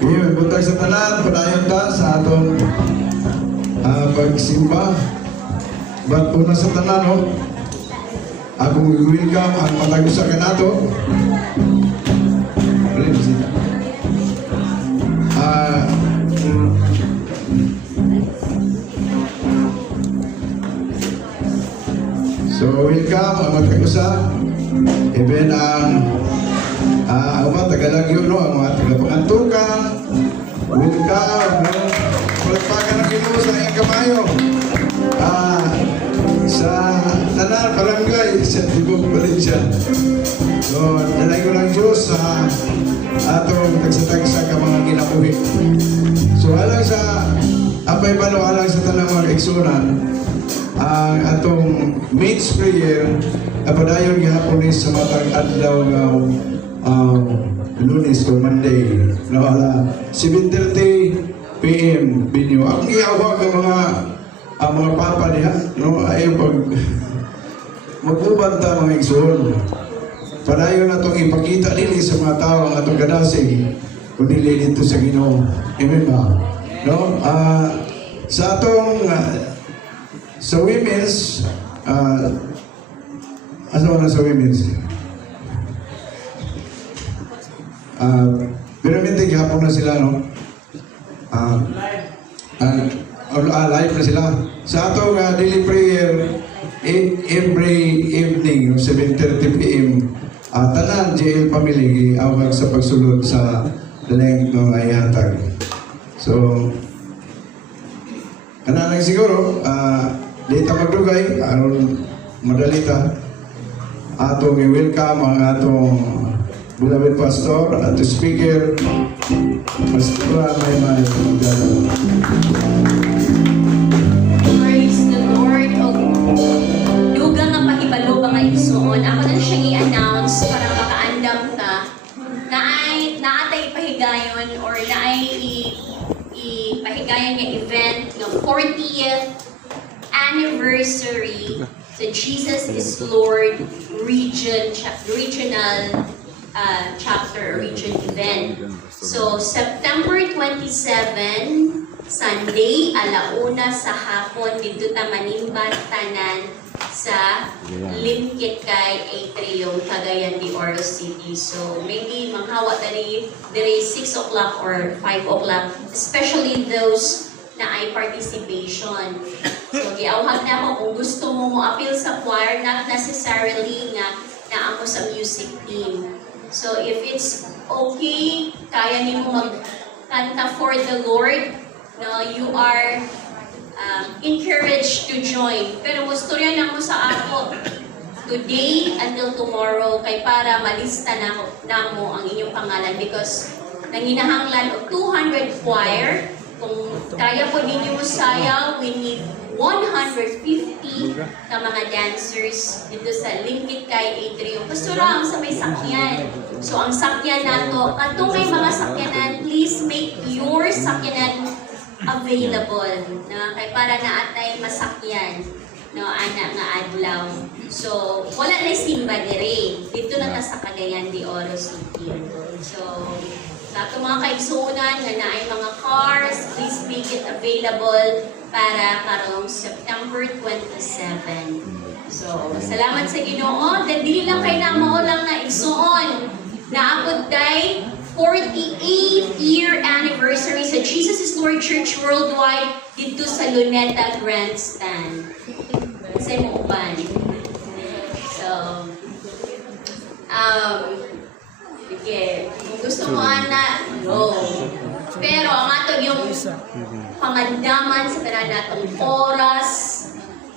Ngayon, buntag sa tanan, padayon ta sa atong pagsimba. Ba't po na sa tanan, no? Akong welcome ang matagusa ka nato. So, welcome ang matagusa. Even ang mga tagalagyo, no? Ang mga tagapangantukan. Welcome, no? Palagpakan ng ino sa iyong kamayo. Sa Tanar, Barangay, sa Tibog, Valencia. So, dalay ko ng Diyos sa atong tagsatagsa ka mga kinabuhi. So, alang sa apay palo, alang sa tanang mga kaigsunan, ang atong maid's prayer, napadayon gihapon ni sa matang adlaw ng Lunes o Monday, no, ala 7:30 PM binyo. Ang iawag ang mga papa niya, no, ay pag mag-ubad ta mga igsoon. Padayon na itong ipakita nili sa mga tao ang atong gadasig kundi dito sa Ginoo. Amen ba? No? Sa atong sa women's asa na sa women's pero mintig hapon na sila, no? Live na sila. Sa atong daily prayer every evening, 7:30 PM, tanan JL family awag sa pagsulod sa length ng ihatag. So, lang siguro, dito magdugay, aron madalita, atong i-welcome ang atong beloved pastor, atong speaker, Pastor May Praise the Lord. Dugang nga pahibalo ba nga igsoon. Ako na siyang i-announce para makaandam ta na naatay ipahigayon or naay ipahigayon nga event ng 40th anniversary sa Jesus is Lord regional chapter region event. So, September 27, Sunday, alauna sa hapon, dito ta manimban tanan sa Limkit kay Atrium, Cagayan de Oro City. So, maybe manghawa dari 6 o'clock or 5 o'clock, especially those na ay participation. So, giawhag na ako kung gusto mo appeal sa choir, not necessarily nga naamo sa music team. So, if it's okay, kaya niyo magkanta for the Lord, no, you are encouraged to join. Pero gusto rin na mo sa ako, today until tomorrow, kay para malista na mo ang inyong pangalan because nanginahanglan og 200 choir. Kung kaya po ninyo mo sayaw, we need 150 na mga dancers dito sa Limkit kay Atrium. Pastora, ang sa may sakyan. So, ang sakyan nato, katong may mga sakyanan, please make your sakyanan available. No? Kay para naatay masakyan. No, ana nga adlaw. So, wala na simba dire. Dito na ta sa Cagayan de Oro City. So, sa itong mga kaigsunan na naay mga cars, please make it available para karong September 27. So, salamat sa Ginoo. Dili lang kay na mao lang na igsuon. Naabot day 48th year anniversary sa Jesus is Lord Church Worldwide dito sa Luneta Grandstand. Sa mo uban. So, sige, kung gusto mo ana, go. Pero ang ato yung pangandaman sa tanan natong oras,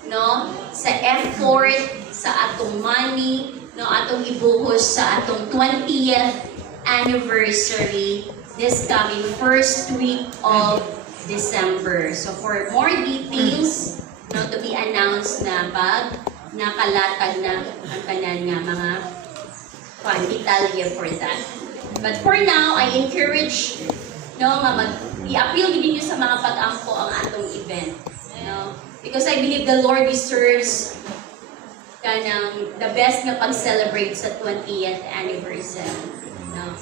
no, sa effort, sa atong money, no, atong ibuhos sa atong 20th anniversary this coming first week of December. So for more details, no, to be announced na pag nakalatag na ang tanan nga mga detalye for that. But for now, I encourage i-appeal din niyo sa mga pag-ampo ang atong event. No? Because I believe the Lord deserves the best na pag-celebrate sa 20th anniversary. No?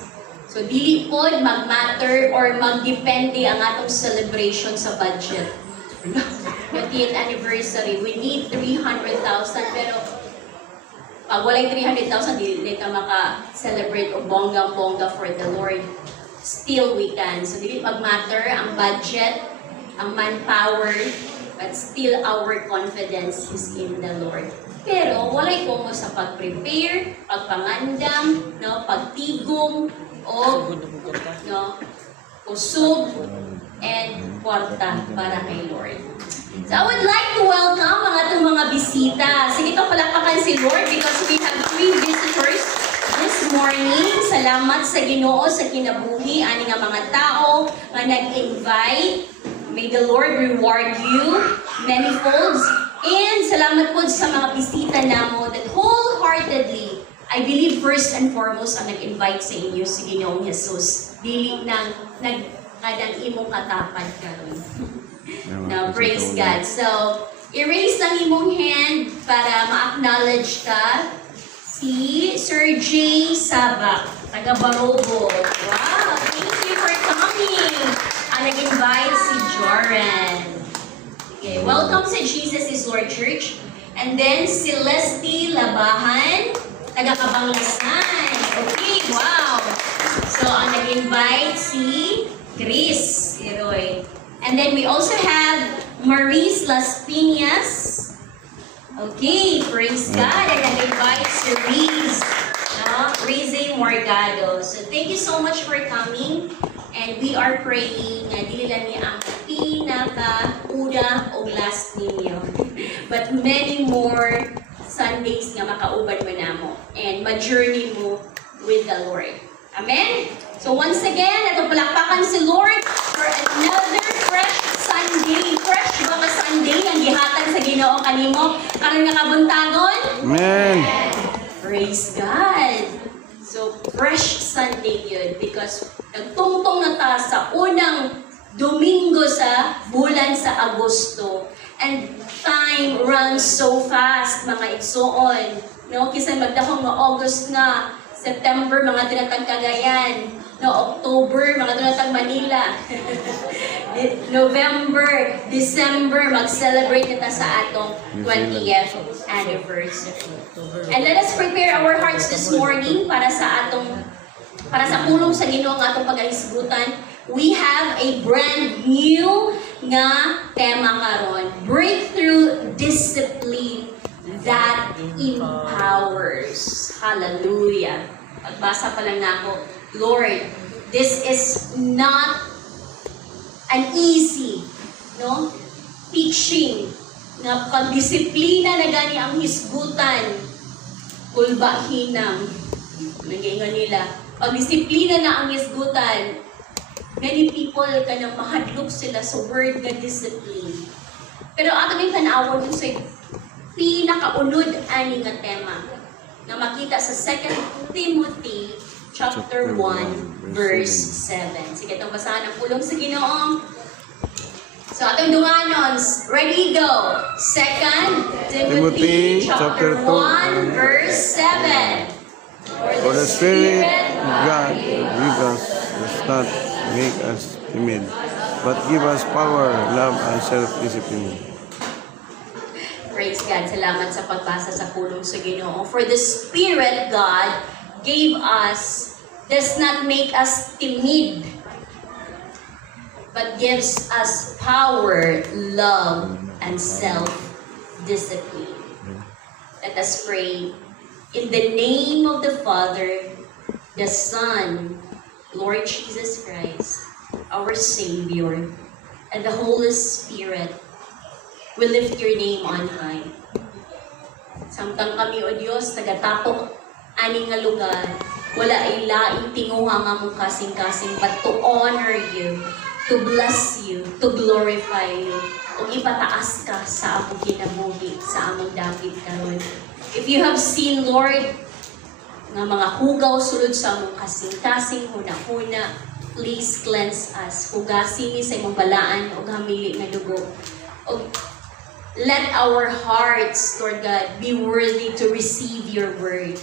So dili pod mag-matter or mag-depende ang atong celebration sa budget. 50th anniversary, we need 300,000 pero pag walay 300,000, dili ka maka-celebrate o bonggang-bongga for the Lord. Still we can. So dili mag-matter ang budget, ang manpower, but still our confidence is in the Lord. Pero walay ko mo sa pag-prepare, pagpangandam, no, pagtigong, o no, usog, and kwarta para kay Lord. So I would like to welcome ang atong mga bisita. Sige ka palakpakan si Lord because we have 3 visitors this morning. Salamat sa Ginoo sa kinabuhi ani nga mga tao nga nag-invite. May the Lord reward you manifolds. And salamat po sa mga bisita namo that wholeheartedly, I believe first and foremost ang nag-invite sa inyo si Ginoong Jesus. Dili nang nagkadang imong katapad karon. Now, praise God. So, erase lang imong hand para ma-acknowledge ka si Sir J. Sabak, taga Barobo. Wow, thank you for coming. Ang nag-invite si Joran. Okay, welcome sa Jesus is Lord Church. And then, Celeste Labahan, taga Kabanglasan. Okay, wow. So, ang nag-invite si Chris Iroy. And then we also have Maurice Las Piñas. Okay, praise God. And nag-invite si Riz, no? Rize Morgado. So thank you so much for coming. And we are praying na dili lang niya ang pinaka-una o last ninyo. But many more Sundays nga makauban mo na mo. And ma-journey mo with the Lord. Amen? So once again, ito palakpakan si Lord for another fresh Sunday. Fresh ba ka Sunday ang gihatag sa Ginoo kanimo? Karon nga kabuntagon? Amen. Praise God. So fresh Sunday yun because nagtungtong na ta sa unang Domingo sa bulan sa Agosto. And time runs so fast, mga igsoon. No, kisa magdahong nga August na, September, mga tinatag Cagayan. No, October, mga tinatag Manila. November, December, mag-celebrate na sa atong 20th anniversary. And let us prepare our hearts this morning para sa pulong sa Ginoo ang atong pagkahisgutan. We have a brand new nga tema karon. Breakthrough discipline that empowers. Hallelujah. Pagbasa pa lang na ako, Lord, this is not an easy, no, teaching na pagdisiplina na gani ang hisgutan. Kulba hinang. Nag-iingon nila. Pagdisiplina na ang hisgutan. Many people kanang mahadlok sila sa word nga discipline. Pero ato din tanawon sa pinakaunod ani nga tema na makita sa 2 Timothy chapter 1 verse 7. Sige, itong basahan ang pulong sa Ginoo. So atong dunganon, ready go. 2 Timothy chapter 1 verse 7. For the Spirit of God give us does not make us timid, but give us power, love, and self-discipline. Praise God. Salamat sa pagbasa sa pulong sa Ginoo. For the Spirit God gave us does not make us timid, but gives us power, love, and self-discipline. Let us pray. In the name of the Father, the Son, Lord Jesus Christ, our Savior, and the Holy Spirit, we lift your name on high. Samtang kami, O Diyos, tagatapok ani nga lugar, wala ay laing tinguha nga mong kasing-kasing, but to honor you, to bless you, to glorify you, o ipataas ka sa among kinabuhi, sa among dapit karon. If you have seen, Lord, nga mga hugaw sulod sa among kasing-kasing, huna-huna, please cleanse us. Hugasin ni sa imong balaan o hamili nga dugo. O let our hearts, Lord God, be worthy to receive your word.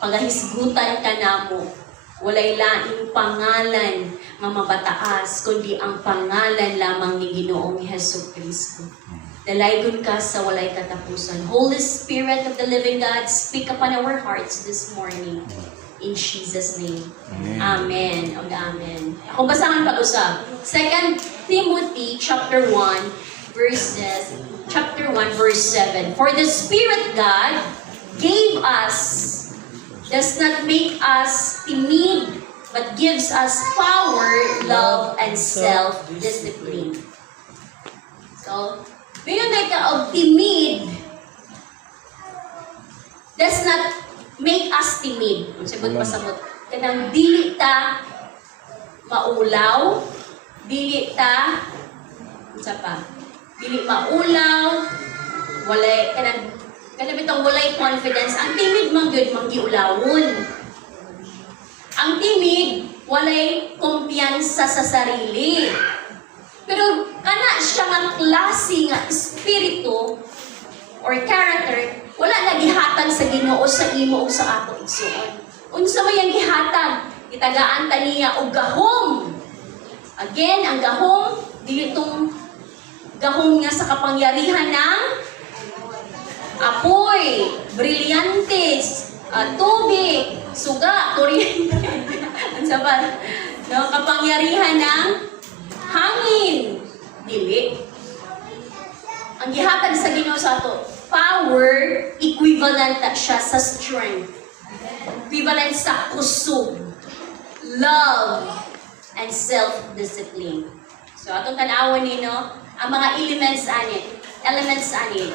Pagahisgutan ka namo Walay laing pangalan nga mabataas, kundi ang pangalan lamang ni Ginoong Hesus Kristo. Dalaygon ka sa walay katapusan. Holy Spirit of the living God, speak upon our hearts this morning. In Jesus' name. Amen. Amen. Kung basahan pag-usap. 2 Timothy chapter 1 verse 7. For the Spirit God gave us does not make us timid, but gives us power, love, and self-discipline. So, ngayon na ka of timid does not make us timid. Sabot pasabot. Kanang dili ta maulaw, dili ta dili maulaw, walay kanang bitong walay confidence. Ang timid man gyud manggiulawon. Ang timid walay kumpiyansa sa sarili. Pero kana siya nga klase nga espiritu or character wala na gihatag sa Ginoo sa imo o sa ako igsuon. Unsa may ang gihatag? Itagaan ta niya og gahom. Again, ang gahom dili tong gahom nga sa kapangyarihan ng apoy, brilyantes, tubig, suga, kuryente. Ang sabat. No, kapangyarihan ng hangin. Dili. Ang gihatag sa Ginoo sa ato, power, equivalent na siya sa strength. Equivalent sa kusog, love, and self-discipline. So, atong tanawan ni, no? Ang mga elements ani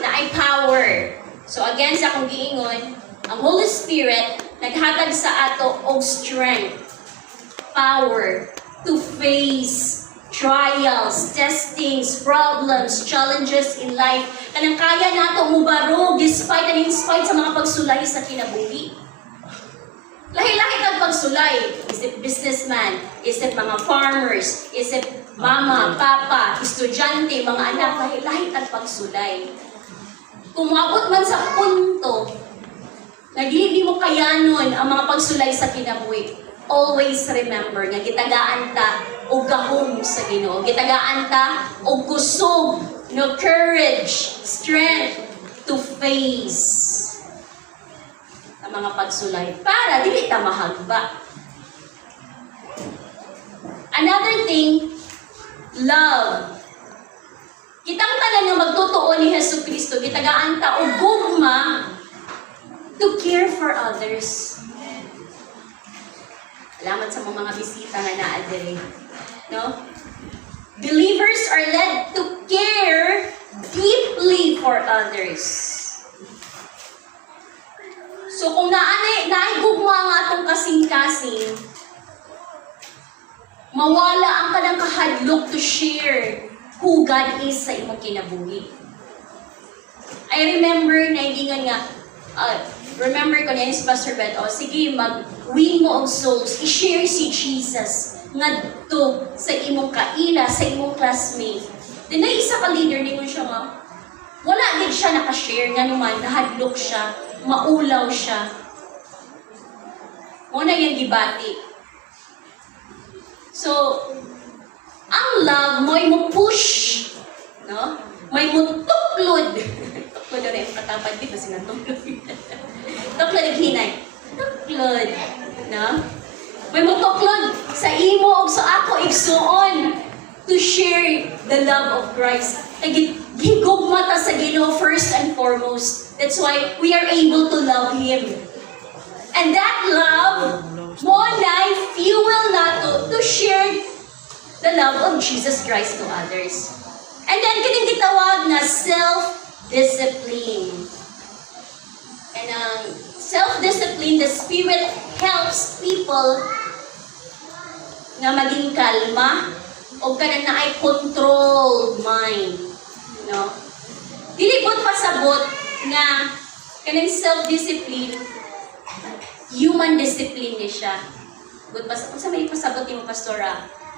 na ay power. So again sa akong giingon, ang Holy Spirit naghatag sa ato og strength, power to face trials, testings, problems, challenges in life. Kanang kaya nato mubarog despite and in spite sa mga pagsulay sa kinabuhi. Lahi-lahi kang pagsulay. Isip businessman, isip mga farmers, isip mama, papa, estudyante, mga anak, lahi-lahi kang pagsulay. Kung maabot man sa punto na di mo kayanon ang mga pagsulay sa kinabuhi, always remember nga gitagaan ta og gahom sa Ginoo. Gitagaan ta og kusog, no courage, strength to face ang mga pagsulay para dili ta mahagba. Another thing, love. Kitang tanan nga magtotoo ni Hesus Kristo, gitagaan ta og gugma to care for others. Salamat sa mga bisita nga naa diri. No? Believers are led to care deeply for others. So kung naigugma nga atong kasing-kasing, mawala ang kanang kahadlok to share who God is sa imong kinabuhi. I remember naigingan nga, remember ko niya si Pastor Bet, sige, mag-win mo ang souls, i-share si Jesus ngadto sa imong kaila, sa imong classmate. Then na isa ka leader, ningon siya nga, wala din siya nakashare, nga naman, nahadlok siya, maulaw siya. Muna yung gibati. So, ang love, may mo push, no? May mo tuklod. Tuklod na rin, katapad dito, sinatuklod. Tuklod ang hinay. Tuklod, no? May mo tuklod sa imo o sa ako igsuon to share the love of Christ. Higugma ta sa Ginoo first and foremost. That's why we are able to love Him. And that love, mo na fuel nato to share the love of Jesus Christ to others. And then kining gitawag na self-discipline. And self-discipline, the Spirit helps people nga maging kalma o kanang naay controlled mind. No? Dili bot pasabot nga kanang self-discipline, human discipline ni siya. But sa may pasabot ni mo, Pastora,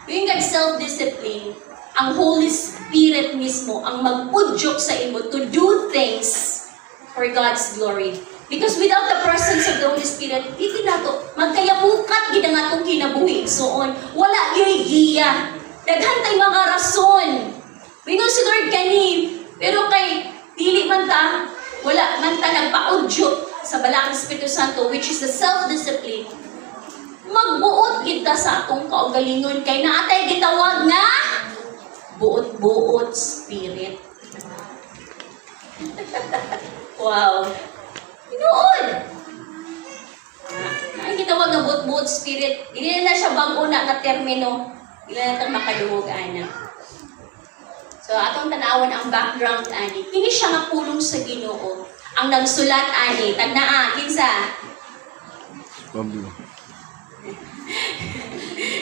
yung self-discipline, ang Holy Spirit mismo ang mag-udyok sa imo to do things for God's glory. Because without the presence of the Holy Spirit, di nato magkayabukat gid ang atong kinabuhi igsoon. Wala gyud giya. Daghan tay mga rason. Mingon si Lord kani, pero kay dili man ta, wala man ta nagpaudyo sa balaang Espiritu Santo, which is the self-discipline. Magbuot kita sa atong kaugalingon kay naatay gitawag na buot-buot spirit. Wow. Noon. Ay gitawag na buot-buot spirit. Dili na siya bag-o na termino. Dili na ta makadungog ana. So atong tanawan ang background ani. Kini siya nga pulong sa Ginoo. Ang nagsulat ani, tagnaa kinsa? Pablo.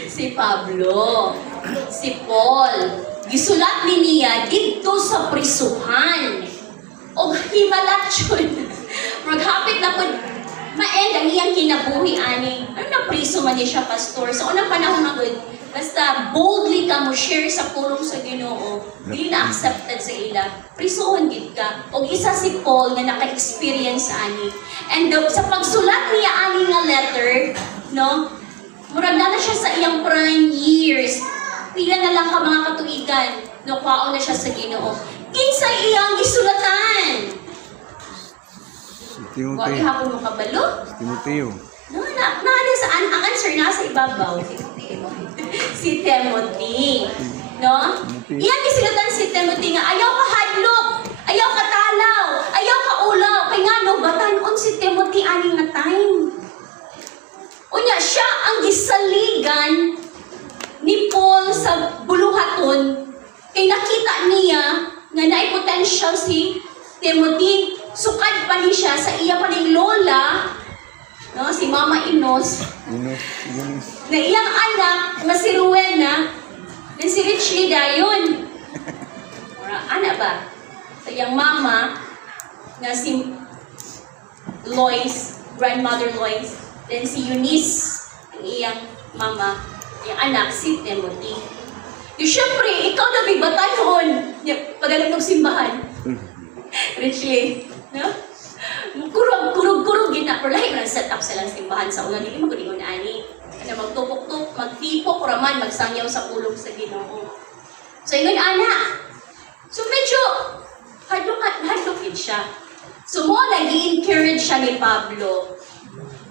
Si Pablo, si Paul. Gisulat ni niya dito sa prisuhan. O himalat yun. Maghapit na po, ma-end ang iyang kinabuhi, ani. Ano na priso man niya siya, pastor? So, unang panahon na good, basta boldly ka mo share sa pulong sa Ginoo, dili na accepted sa ila. Prisuhon gid ka. O isa si Paul nga naka-experience, ani. And sa pagsulat niya, ani nga letter, no? Murag na siya sa iyang prime years. Pila na lang ka mga katuigan. No, kwao na siya sa Ginoo. Kinsa iyang gisulatan? Si Wa Timothy. gihapon mo kabalo? Si Timoteo. No, na saan ang answer nasa ibabaw? Si Timothy. No? Iyang gisulatan si Timothy nga ayaw ka hadlok, ayaw ka talaw, ayaw ka ulaw. Kay nga no batan-on si Timothy ani nga time. Unya siya ang gisaligan ni Paul sa buluhaton kay nakita niya nga naay potential si Timothy. Sukad pa ni siya sa iya pa ning lola, no, si Mama Inos, Yunus. na iyang anak nga si Rowena, na si Richie dayon. Ora ana ba? Sa iyang mama nga si Lois, grandmother Lois, then si Eunice, ang iyang mama, yung anak si Timothy. Yung syempre, ikaw na bigbatanhon. Pagaling ng simbahan. Richie, no? Kurog gina. Pero lahi man set up silang simbahan sa una. Hindi mag-uningon ani. Na magtupok-tuk, magtipok, raman, magsangyaw sa pulong sa Ginoo. So, ingon ana. So, medyo hadlokin siya. So, mo, nag-i-encourage siya ni Pablo.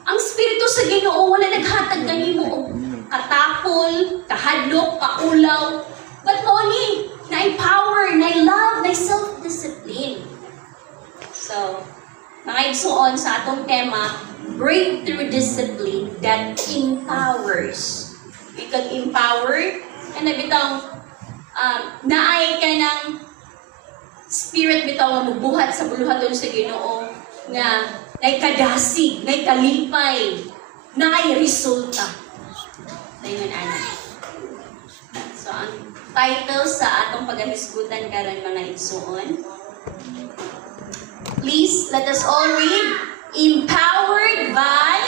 Ang Espiritu sa Ginoo, wala naghatag ganimo og katapol, kahadlok, kaulaw. But mo ni, na-empower, na-love, na-self-discipline. So, mga igsuon sa atong tema, breakthrough discipline that empowers. Ikag empower, and bitang naay ka ng spirit bitaw nga mubuhat sa buluhaton sa Ginoo nga nay kadasig, nay kalipay, nay resulta. Dayon ana. So ang title sa atong pagahisgutan karon mga igsuon. Please let us all read. Empowered by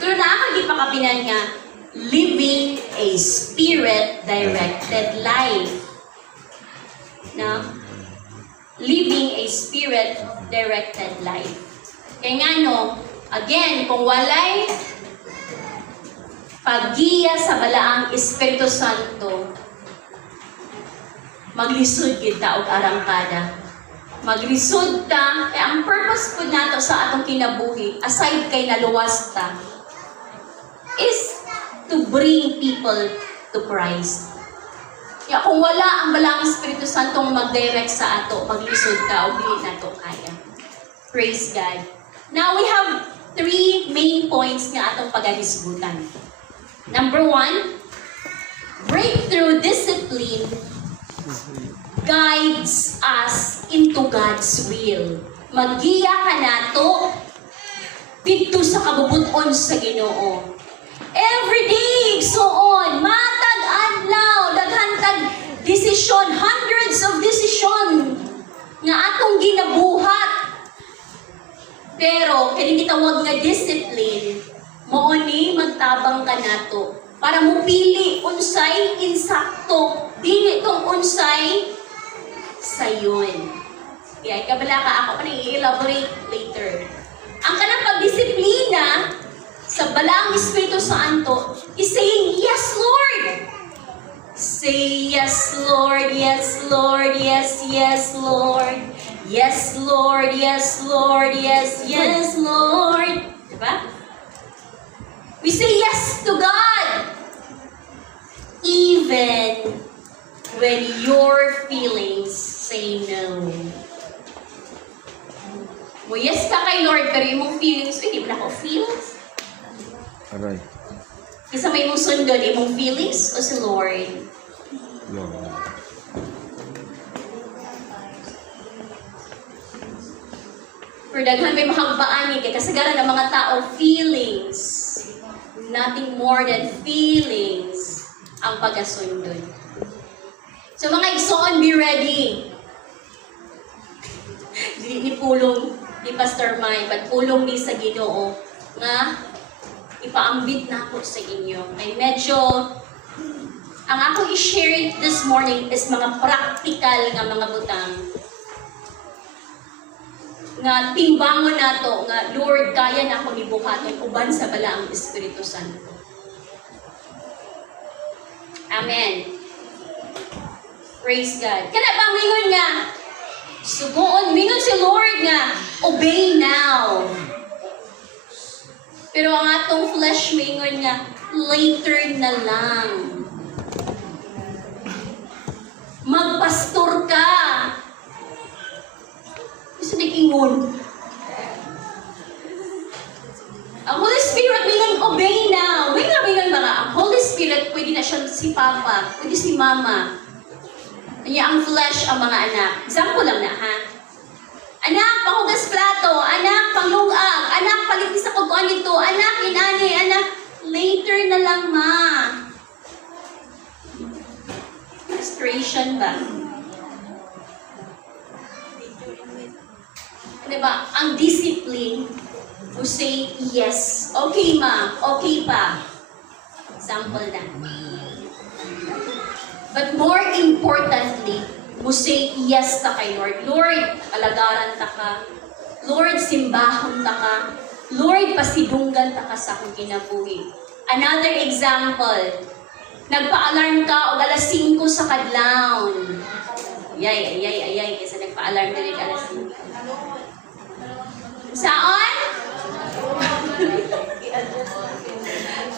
pero nakakagipakapinan nga living a spirit-directed life. No? Living a spirit-directed life. Kaya nga no, again, kung walay paggiya sa balaang Espiritu Santo, maglisod kita og arangkada. Maglisod ta, kaya ang purpose po nato sa atong kinabuhi, aside kay naluwas ta, is to bring people to Christ. Kaya kung wala ang balaang Espiritu Santong mag-direct sa ato, maglisod ka o dili nato kaya. Praise God. Now we have 3 main points nga atong pagahisgutan. Number 1, breakthrough discipline guides us into God's will. Maggiya ka nato dito sa kabubuton sa Ginoo. Every day, so on, matag adlaw, daghantag desisyon, hundreds of decision nga atong ginabuhat. Pero kini gitawag nga discipline, mao ni magtabang ka nato para mupili unsay insakto, dili tong unsay sayon. Yeah, kabala ka ako pa i-elaborate later. Ang kanang pagdisiplina sa balaang Espiritu Santo is saying, yes, Lord! Say, yes, Lord, yes, Lord, yes, yes, Lord. Yes, Lord, yes, Lord, yes, yes, Lord. Diba? We say yes to God. Even when your feelings say no. Mo yes ka kay Lord, pero yung mong feelings, hindi mo na ako feels. Aray. Kasi may mong sundon, yung mong feelings o si Lord. Lord. Pero daghan may mahagbaan kay kasagaran ng mga tao, feelings. Nothing more than feelings ang pagkasundon. So mga igsoon, be ready. Di pulong ni Pastor Mai, but pulong ni sa Ginoo nga ipaambit na ako sa inyo. Ay medyo ang ako i-share this morning is mga practical nga mga butang nga timbangon nato nga Lord kaya na ako nibuhaton uban sa balaang Espiritu Santo. Amen. Praise God. Kana ba mingon nga sugoon, mingon si Lord nga, obey now. Pero ang atong flesh mingon nga, later na lang. Magpastor ka. Gusto nag-ingon. Ang Holy Spirit mingon, obey now. Mingon mga, ang Holy Spirit, pwede na siya si Papa, pwede si Mama. Kanya ang flesh ang mga anak. Example lang na, ha? Anak, panghugas plato. Anak, panglungag. Anak, palit sa kutuan nito. Anak, inani. Anak, later na lang, ma. Frustration ba? Diba? Ang discipline who say yes. Okay, ma. Okay pa. Example na. But more importantly, mo say yes ta kay Lord. Lord, alagaran ta ka. Lord, simbahon ta ka. Lord, pasidunggan ta ka sa akong kinabuhi. Another example, nagpa-alarm ka o alas 5 sa kadlawon. Ayay, kasi nagpa-alarm na rin alas 5. Saan?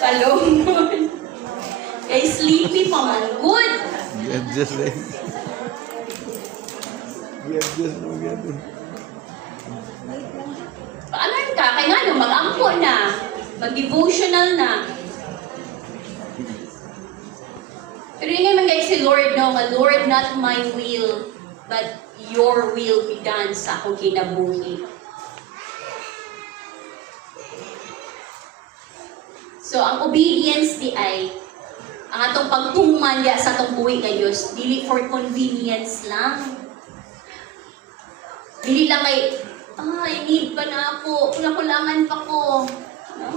Palungon. Kay sleepy pa man. Good. I-adjust lang. I-adjust mo yan. Paalarm ka, kaya nga no, mag-ampo na. Mag-devotional na. Pero yun naman guys si Lord, no, Lord, not my will, but your will be done sa akong kinabuhi. So, ang obedience di ay ang atong pagtuman diya sa atong buhay nga Diyos, dili for convenience lang. Dili lang kay, I need pa na ako, kulangan pa ko. No?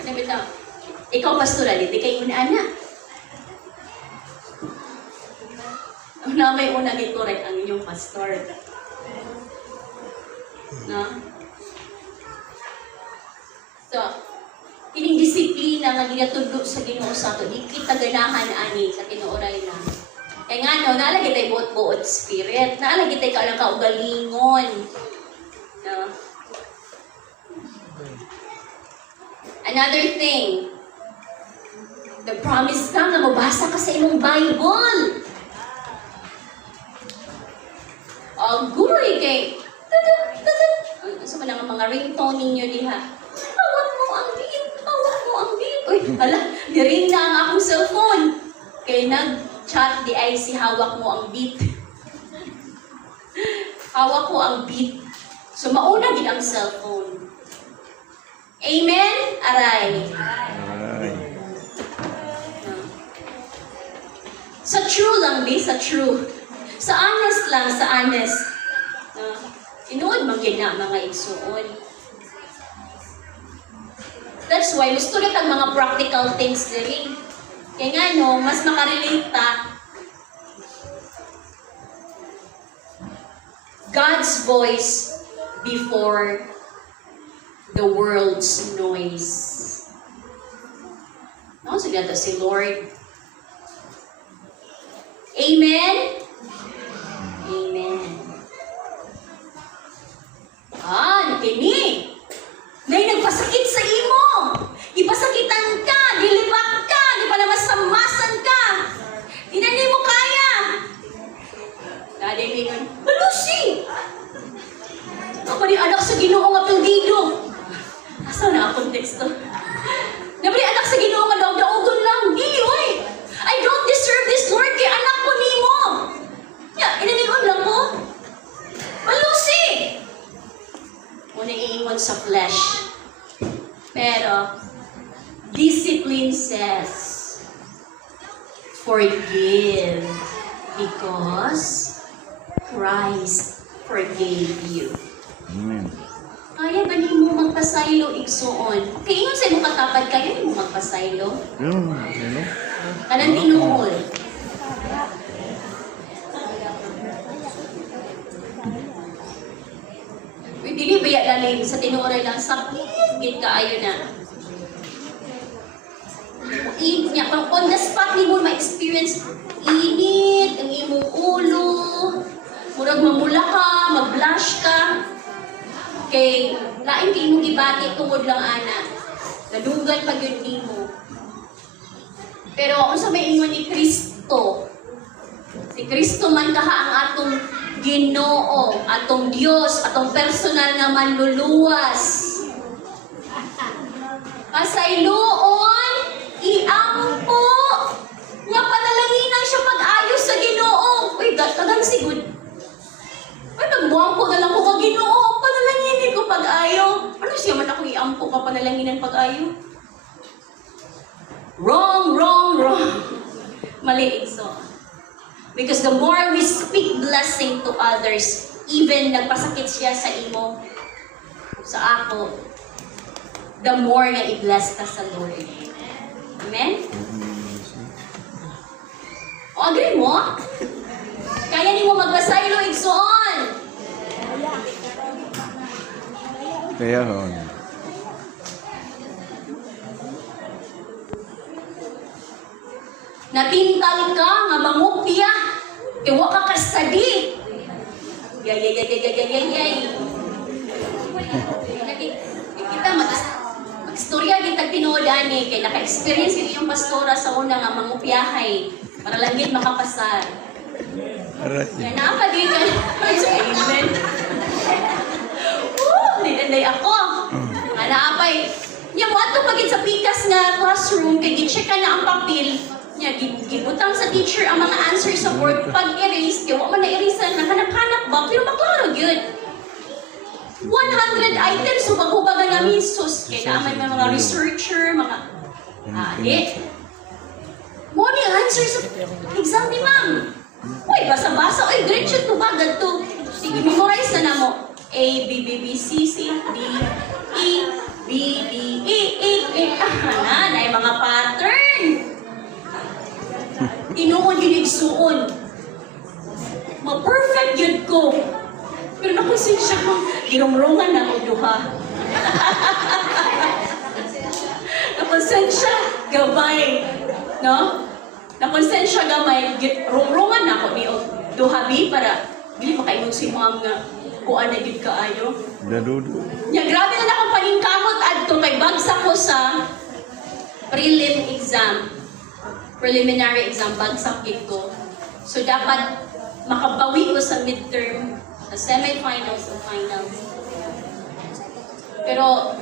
Ano bitaw? Ikaw, pastora, di kay una-ana. Una may una i-correct ang inyong pastor. No? So, kining disiplina nga ginatudlo sa Ginoo sa ato, di kita ganahan ani sa tinuoray na. Kaya nga no, naalagi tayo buot-buot spirit, naalagi tayo ka lang kaugalingon. No? Another thing, the promise ka nga mabasa ka sa imong Bible. Gumoy kay, ano sa mga ringtone ninyo diha? Hawak mo ang beat. Uy, hala, niring na ang akong cellphone. Kaya nag-chat di ay si hawak mo ang beat. Hawak ko ang beat. So, mauna din ang cellphone. Amen? Aray. Aray. Sa true lang, di? Sa true. Sa honest lang, sa honest. Inuod magyana mga igsuon. That's why, gusto ulit ang mga practical things din. Kaya nga, no, mas makarelate ta God's voice before the world's noise. No, so to si Lord. Amen? Amen. Kini. May nagpasakit sa imo. Ipasakitan ka, dilipat ka, di pa naman samasan ka. Di na mo kaya. Dali ningon, Lucy! Ako ni anak sa Ginoo nga perdido. Asa na akong teksto? Nabali anak sa Ginoo nga daog-daogon lang. Dili, oy! I don't deserve this, Lord, kay anak ko nimo. Inaningon lang ko. Lucy! Muna iingon sa flesh. Pero, discipline says, forgive because Christ forgave you. Amen. Kaya ba ni mo magpasaylo igsuon? Kaya ingon sa imong katapad, kaya ni mo magpasaylo? Ano? Kanang tinuol. Uy, dili baya lalim sa tinuoray lang sakit gid kaayo na. Niya, kung on the spot ni mo ma-experience init, ang imong ulo, murag mamula ka, mag-blush ka, kay lain kay imong gibati tungod lang ana. Nadugan pag yun nimo. Pero kung sa may ingon ni Kristo, si Kristo man kaha ang atong Ginoo, atong Dios, atong personal nga manluluwas. Pasayloon, iampo, nga panalanginan siya pag-ayos sa Ginoo. Uy, kagan sigud. Ay, nagbuampo na lang ko ka Ginoo, panalanginin ko pag-ayo. Ano siya man ako iampo ka panalanginan pag-ayo? Wrong, wrong, wrong. Mali igso. Because the more we speak blessing to others, even nagpasakit siya sa imo, sa ako, the more na i-bless ka sa Lord. Amen? O, agree mo? Kaya ni mo magbasaylo igsoon. Kaya hon. Natintal ka nga mangupya. Iwa ka kastadi. Yay. Kita mag-istorya kita tinuodan ni kay naka-experience ini yung pastora sa una nga mangupyahay para lang gid makapasar. Aray. Yan na pa din ka. Amen. Dinanday ako. Nga naapay. Nya mo ato pagit sa pikas nga classroom kay gi-check ka na ang papel. Nya gibutang sa teacher ang mga answer sa board pag erase kay wa man na erase na hanap-hanap ba pero maklaro gyud. 100 items so paghubagan namin sus kay naman may mga researcher mga mo ni answer sa exam ni ma'am. Uy, basa-basa. Uy, diretso to ba? Ganto. Sige, memorize na mo. A, B, B, B, C, C, D, E, B, D, E, E, E. Na yung mga pattern. Tinuon yun igsuon. Ma-perfect yun ko. Pero nakonsensya ko, girumrungan na ako duha. Nakonsensya, gabay. No? Nakonsensya gamay, rungrungan na ako ni duhabi para dili makaingon si ma'am nga kuan na gid kaayo. Dadudo. Nya grabe na akong paningkamot adto kay bagsak ko sa preliminary exam bagsak gid ko. So dapat makabawi ko sa midterm, sa semifinals, sa finals. Pero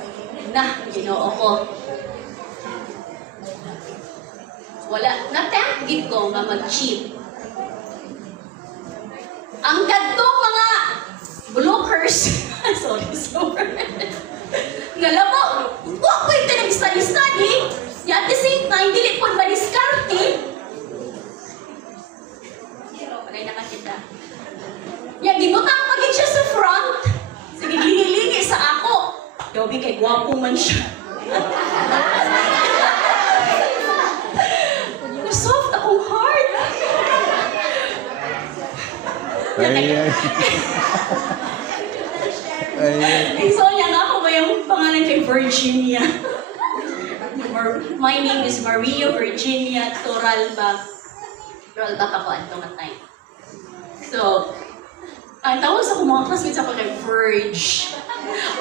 Ginoo ko. Wala, na-tempt gid ko nga mag-cheat. Ang kadtong mga blockers, sorry, nalabo, wa ko yung nag-study, at the same time, dili po ma-discarte. Panay nakakita. Gibutang pagin siya sa front, sige, lingi-lingi sa ako. Dobi kay gwapo man siya. Soft akong heart. Ay. Ay, So, yan ako ba yung pangalan kay Virginia? My name is Maria Virginia Toralba. Toralba ka po at tumatay. So, ang tawag sa mga classmates ako kay Verge.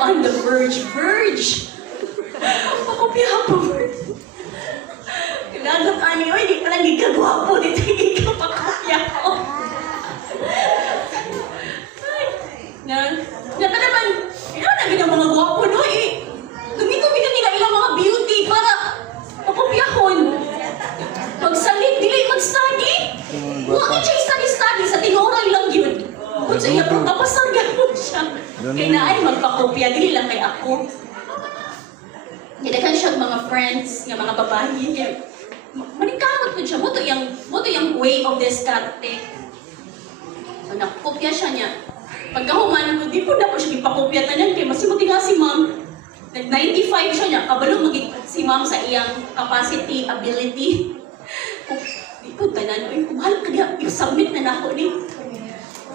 On the verge. Verge! Pakopya po, Verge. Kailangan ani, oy, di ka lang gigagwapo, di tingin ka pakopya ko. Nata naman, namin ang mga gwapo, no? Gumito-gito nila ilang mga beauty para pakopyahon. Magsalit, dili mag-study. Huwag siya study sa tinuray lang yun. Kung sa iya, kapasarga mo siya. Kaya na ay magpakopya, dili lang kay ako. Kaya siya mga friends, yung mga babae, manikamot ko siya. Moto yung way of discarte. So, nakopya siya niya. Pagkahuman ko, di po na po siya ipakopya na niyan. Kaya masimuti nga si ma'am. Nag-95 siya niya. Kabalo maging si ma'am sa iyang capacity, ability. Di po tanan. Uy, kumahal ka niya. I-submit na ako ni.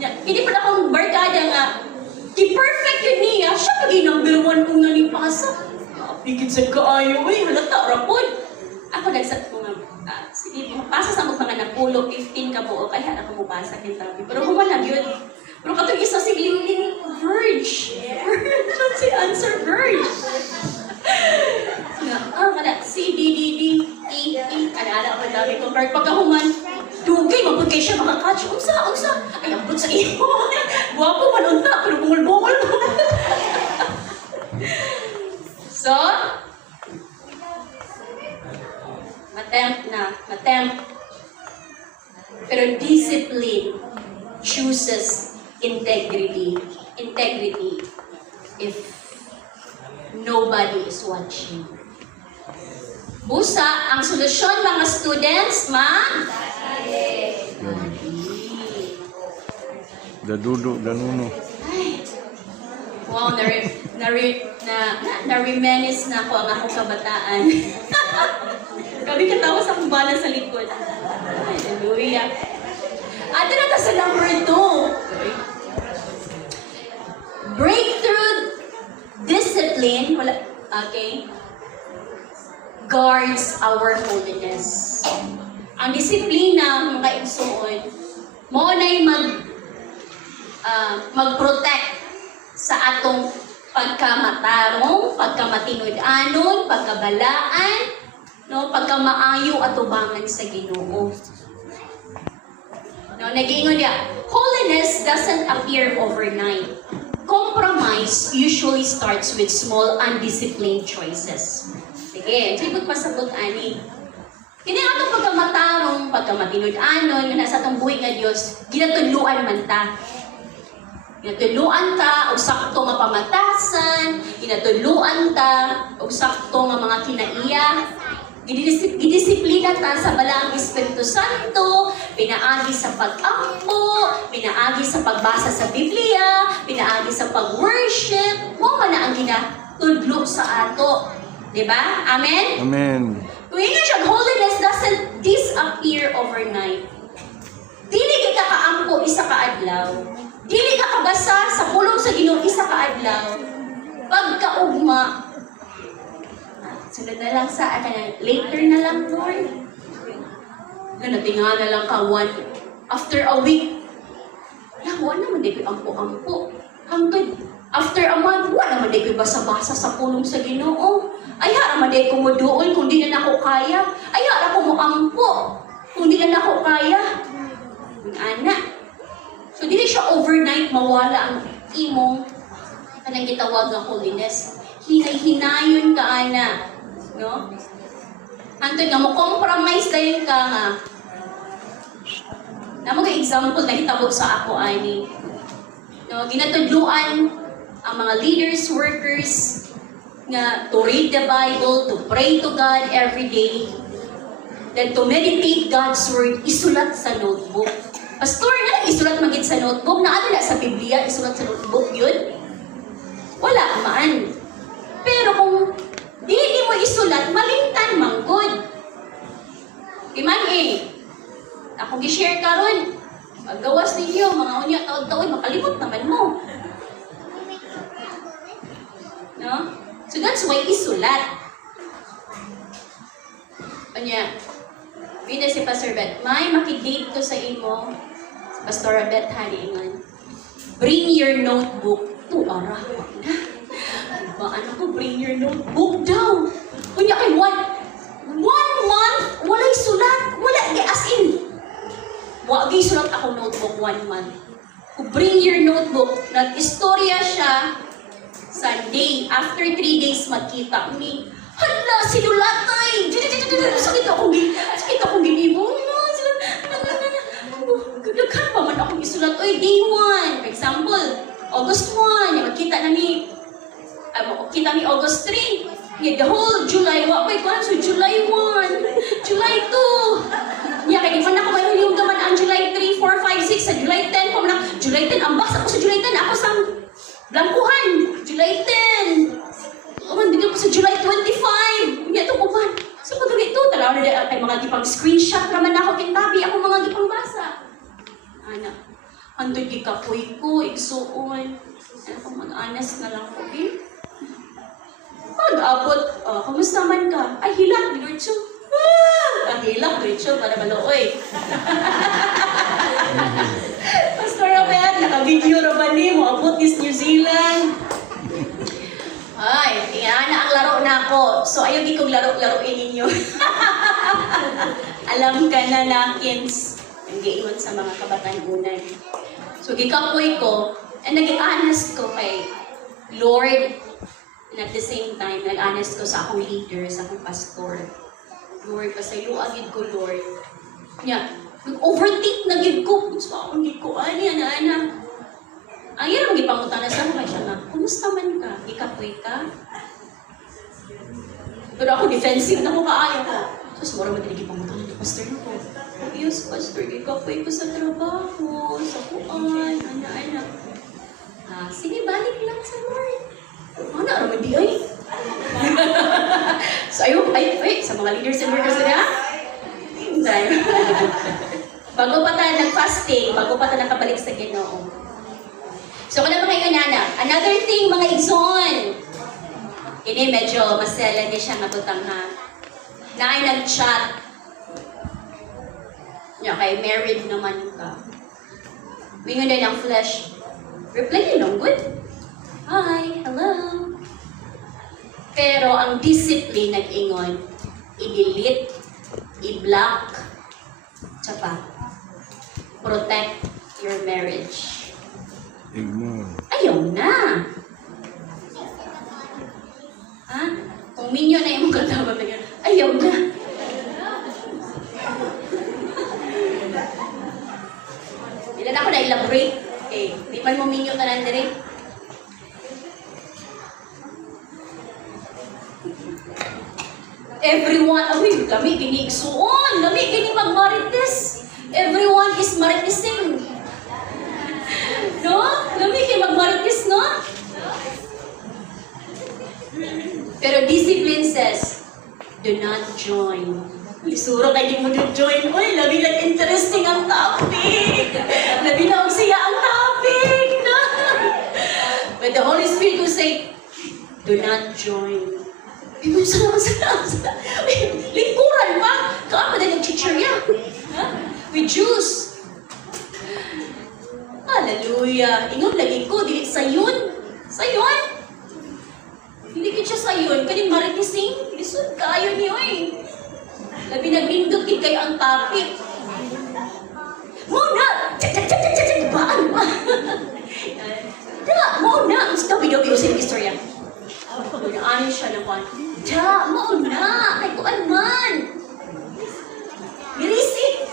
Hindi pa na akong barkada nga. Ki-perfect yun niya. Siya pag number 1 kong nanipasa. Pigid sa kaayo. Uy, halata, rapod. Ako nagsat ko nga. Sige, pasa sa mga napulo, 15 ka po. Kaya na kumupasa din tabi. Pero humalag yun. Pero katong isa si Lingling Verge. Verge. Si answer Verge. C, D, D, D, E, E. Ano ako dami ko. Pero pagkahuman, dugay, mabot kayo siya makakatch. Unsa. Ay, abot sa iyo. Guwapo man unta, pero bungol-bungol mo. So, matempt. Pero discipline chooses integrity if nobody is watching. Busa, ang solusyon mga students, dadudo, danuno. Wow, na-reminisce na ako ang akong kabataan. Kami katawa sa kumbana sa likod. Hallelujah. At na ta sa number 2. Breakthrough discipline, okay, guards our holiness. Ang disiplina, mga igsuon, mo na'y mag-protect sa atong pagkamatarong, pagkamatinud-anon, pagkabalaan, no, pagkamaayo at ubangan sa Ginoo. No, nag-iingon niya, holiness doesn't appear overnight. Compromise usually starts with small, undisciplined choices. Sige, sipot pasabot ani. Kini atong pagkamatarong, pagkamatinud-anon, nga nasa atong buhay nga Dios, ginatudluan man ta. Ginatudluan ta og sakto nga pamatasan, ginatudluan ta og sakto nga mga kinaiya. Gidisiplina ta sa balaang Espiritu Santo, pinaagi sa pag-ampo, pinaagi sa pagbasa sa Biblia, pinaagi sa pag-worship, mo man na ang ginatudlo sa ato. Diba? Amen? Amen. Kung nga siya, holiness doesn't disappear overnight. Dili ka kaampo isa ka adlaw. Dili ka kabasa sa pulong sa Ginoo isa ka adlaw. Pagkaugma, sunod na lang sa later na lang, Lord. Natinga na lang ka after a week. Wala naman di ko ampo-ampo. Hanggang after a month, wala naman di ko basa-basa sa pulong sa Ginoo. Ay, naman di ko mo doon kung di na ako kaya. Ay, ko mo ampo kung di na ako kaya. Anak. So, di siya overnight mawala ang imong kanang gitawag ng holiness. Hinay-hinayon ka, ana. No? Antod nga mo, compromise dayon ka nga. Na mga example na hitabo sa ako, ani. No? Ginatudluan ang mga leaders, workers, nga to read the Bible, to pray to God every day, then to meditate God's Word, isulat sa notebook. Pastor, nga isulat magit sa notebook? Naano na sa Biblia, isulat sa notebook yun? Wala man. Pero kung di mo isulat, malimtan manggod. Iman ako gi-share karon. Paggawas ninyo, mga unya, taon-taon, makalimot naman mo. No? So that's why isulat. Kanya, bida si Pastor Beth, may makidate ko sa imo, si Pastor Beth Haringan. Bring your notebook. Ara. Ba, ano ko, bring your notebook daw. Kunya kay one month, wala'y sulat. Wala, as in, wagi sulat ako notebook 1 month. Bring your notebook. Nag-istorya siya Sunday. After 3 days, magkita kami. Hala, sinulatay! Sakit akong ginibon. Nagkan pa man akong isulat. Oy, day 1. For example, August 1. Magkita na ni August 3. The whole July, wapay ko so July 1, July 2. Kaya pa na ko may yung gaman ang July 3, 4, 5, 6, sa July 10 pa man July 10, ambas ako sa July 10, ako sa Blancuhan, July 10. Kuman, bigyan ko sa July 25. Hindi ito kuman. So pag ito, talaw na ay mga gipang screenshot naman ako kintabi, ako mga gipang basa. Ana, handod gikapoy ko, igsuon. Ano kung mag-anas na lang ko, eh? Pag-abot, kamusta man ka? Ay, hilak, Lurcho. Hilak, Lurcho, para maloy. Pastor Robert, naka-video raman ni mo, abot is New Zealand. Ay, yan na ang laro na ako. So, ayaw di kong laro-laroin ninyo. Alam ka na, Nakins. Nag-iiwan sa mga kabataan-unan. So, gikapoy ko, and nag-i-honest ko kay Lord. And at the same time, nag-honest ko sa akong leader, sa akong pastor. Lord, pasayo agad ko, Lord. Yeah, nag-overthink na gid ko. So, akong gid ko, ana. Ang hirap gipangutan na sa mga siya na, kumusta man ka? Ikapoy ka? Pero ako defensive na ko kaayo ko. So, siguro madalig gipangutan na pastor na ko. Yes, pastor, ikapoy ko sa trabaho, sa kuan, ana. Sige, balik lang sa Lord. Ano, naman di ay? So, ay, sa mga leaders and workers na, bago pa tayo nag-fasting, bago pa tayo nakabalik sa Ginoo. So, kung naman kayo nana, another thing, mga igsoon. Ini medyo masela din siya matutang ha. Na ay nag-chat. Kay married naman ka. Mingon din ang flesh. Reply lang, good. Hi, hello. Pero ang discipline nag-ingon, i-delete, i-block, tsaka protect your marriage. Ignore. Ayaw na. Ha? Kung minyo na yung katawag na gano'n, ayaw na. Ilan ako na-elaborate. Okay, di man mo minyo ka na rin. Everyone, kami ginig-suon, kami ginig mag-marites. Everyone is maritising. No? Kami kayo mag-marites, no? Pero discipline says, do not join. Isuro kayo di mo join. Uy, labi lang interesting ang topic. Labi na siya ang topic. No? But the Holy Spirit will say, do not join. Lingkuran pa. Kaapa na nag-chichirya. With juice. Hallelujah. Ingon lagi ko, dili sayon. Sayon. Hindi ka siya sayon. Kanin maritising. Lisod kayo niyo eh. Labi naglindot din kayo ang topic. Muna! Baan ba? Muna! Ang dabi-dabi o sa istorya. Ano siya naman? Da, mauna! Ay, kuan man! Mirisi!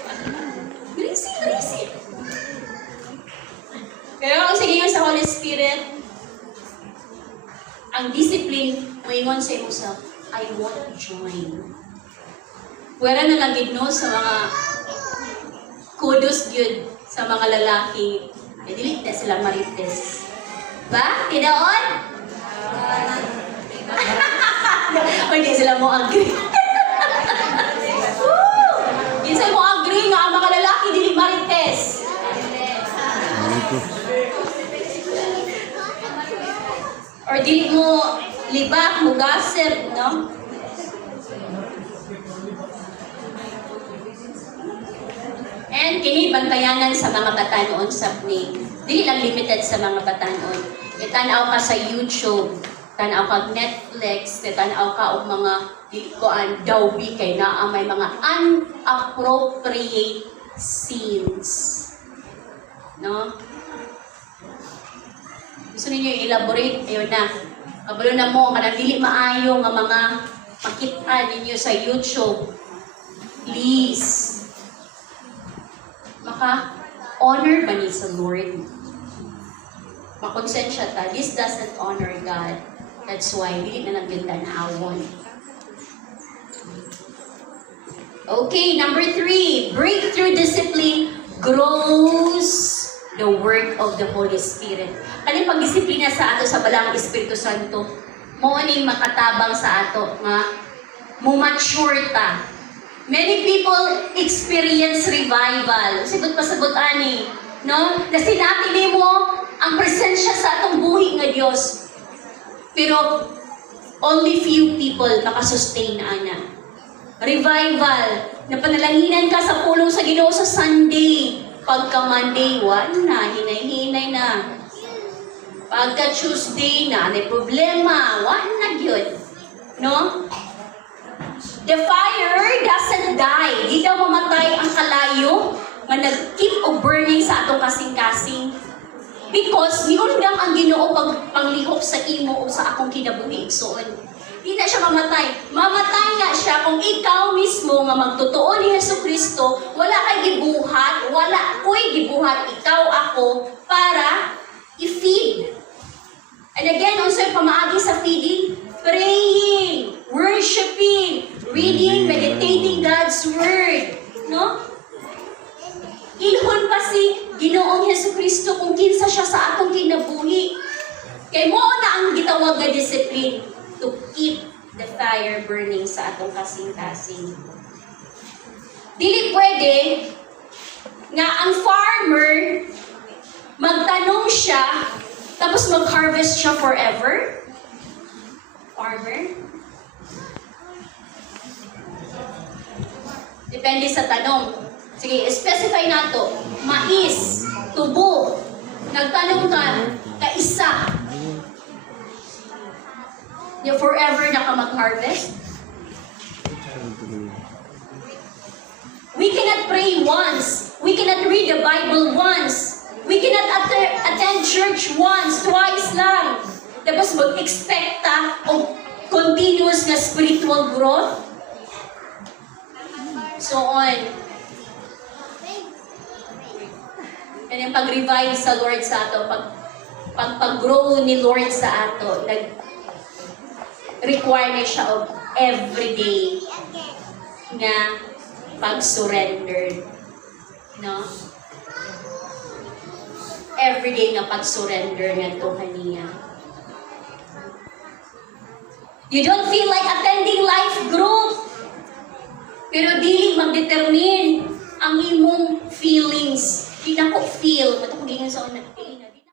Pero ang sige sa Holy Spirit, ang discipline, moingon sa yourself, I want to join. Pwera na lang gid no sa mga kudos yun sa mga lalaki. Eh, dili na sila marites. Ba? Tidaon? Hindi sila mo agree. Hindi sila mo agree nga ang mga lalaki dili marites. Or dili mo libak, mugasir, no? And kini bantayanan sa mga batanon sa PNI. Dili lang limited sa mga batanon. Itanaw ka sa YouTube, tanaw ka Netflix, tanaw ka og mga kuan dawbi kay naa may mga inappropriate scenes. No? Gusto ninyo i-elaborate? Ayun na. Kabalo na mo, kanang dili maayo nga mga makita ninyo sa YouTube. Please. Maka-honor ba ni sa Lord? Makonsensya ta. This doesn't honor God. That's why, dili na lang yun tanawon. Okay, number 3. Breakthrough discipline grows the work of the Holy Spirit. Kani pagdisiplina sa ato sa balang Espiritu Santo, mo ani makatabang sa ato nga mo-mature ta. Many people experience revival. Sagot ani, no? Na sinabi nimo ang presensya sa atong buhi nga Dios. Pero only few people makasustain ana. Revival, na panalanginan ka sa pulong sa Ginoo sa Sunday. Pagka Monday, na, hinay-hinay na. Pagka Tuesday na, may problema, na yun. No? The fire doesn't die. Di daw mamatay ang kalayo nga nag-keep o burning sa atong kasing-kasing. Because niundang ang Ginoo panglihok sa imo o sa akong kinabuhi igsoon. Di na siya mamatay. Mamatay nga siya kung ikaw mismo nga magtotoo ni Jesucristo, wala kay gibuhat, wala ko'y gibuhat, ikaw ako, para i-feed. And again, also yung pamaagi sa feeding, praying, worshiping, reading, meditating God's Word. No? Ilhon pa si Ginoong Jesucristo kung kinsa siya sa atong kinabuhi. Kay mo na ang gitawag na discipline to keep the fire burning sa atong kasing-kasing. Dili pwede nga ang farmer magtanong siya tapos mag-harvest siya forever. Farmer? Depende sa tanong. Sige, specify nato. Mais, tubo. Nagtanong ka, kaisa. You forever na ka mag-harvest? We cannot pray once. We cannot read the Bible once. We cannot attend church once, twice lang. Tapos mag-expect ta o continuous na spiritual growth. So on. Kanyang pag-revive sa Lord sa ato, pag-grow ni Lord sa ato, require na siya of everyday nga pag-surrender. No? Everyday nga pag-surrender nga to kaniya. You don't feel like attending life group. Pero dili mag-determine ang imong feelings. Di na ko feel. Matapagingin sa una.